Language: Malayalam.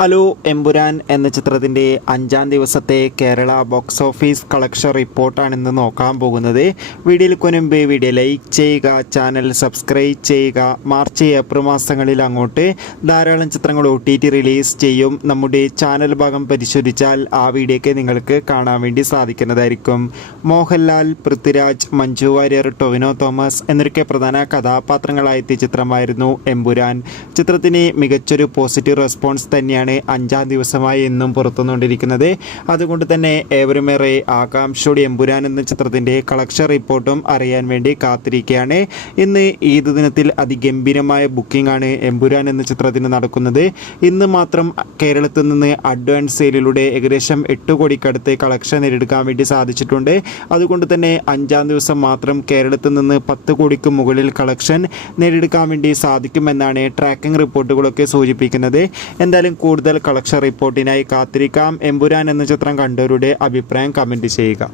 ഹലോ എമ്പുരാൻ എന്ന ചിത്രത്തിൻ്റെ 5-ാം ദിവസത്തെ കേരള ബോക്സ് ഓഫീസ് കളക്ഷൻ റിപ്പോർട്ടാണ് ഇന്ന് നോക്കാൻ പോകുന്നത്. വീഡിയോയിൽ മുൻപ് വീഡിയോ ലൈക്ക് ചെയ്യുക, ചാനൽ സബ്സ്ക്രൈബ് ചെയ്യുക. മാർച്ച് ഏപ്രിൽ മാസങ്ങളിൽ അങ്ങോട്ട് ധാരാളം ചിത്രങ്ങൾ OTT റിലീസ് ചെയ്യും. നമ്മുടെ ചാനൽ ഭാഗം പരിശോധിച്ചാൽ ആ വീഡിയോയ്ക്ക് നിങ്ങൾക്ക് കാണാൻ വേണ്ടി സാധിക്കുന്നതായിരിക്കും. മോഹൻലാൽ, പൃഥ്വിരാജ്, മഞ്ജു വാര്യർ, ടൊവിനോ തോമസ് എന്നൊക്കെ പ്രധാന കഥാപാത്രങ്ങളായെത്തിയ ചിത്രമായിരുന്നു എമ്പുരാൻ. ചിത്രത്തിന് മികച്ചൊരു പോസിറ്റീവ് റെസ്പോൺസ് തന്നെയാണ് 5-ാം ദിവസമായി എന്നും പുറത്തുകൊണ്ടിരിക്കുന്നത്. അതുകൊണ്ട് തന്നെ ഏവരുമേറെ ആകാംക്ഷയോടെ എമ്പുരാൻ എന്ന ചിത്രത്തിൻ്റെ കളക്ഷൻ റിപ്പോർട്ടും അറിയാൻ വേണ്ടി കാത്തിരിക്കുകയാണ്. ഇന്ന് ഈദ് ദിനത്തിൽ അതിഗംഭീരമായ ബുക്കിംഗ് ആണ് എമ്പുരാൻ എന്ന ചിത്രത്തിന് നടക്കുന്നത്. ഇന്ന് മാത്രം കേരളത്തിൽ നിന്ന് അഡ്വാൻസ് സെയിലിലൂടെ ഏകദേശം 8 കോടിക്കടുത്ത് കളക്ഷൻ നേടിയെടുക്കാൻ വേണ്ടി സാധിച്ചിട്ടുണ്ട്. അതുകൊണ്ട് തന്നെ 5-ാം ദിവസം മാത്രം കേരളത്തിൽ നിന്ന് 10 കോടിക്ക് മുകളിൽ കളക്ഷൻ നേടിയെടുക്കാൻ വേണ്ടി സാധിക്കുമെന്നാണ് ട്രാക്കിംഗ് റിപ്പോർട്ടുകളൊക്കെ സൂചിപ്പിക്കുന്നത്. എന്തായാലും കൂടുതൽ കളക്ഷൻ റിപ്പോർട്ടിനായി കാത്തിരിക്കാം. എമ്പുരാൻ എന്ന ചിത്രം കണ്ടവരുടെ അഭിപ്രായം കമൻറ്റ് ചെയ്യുക.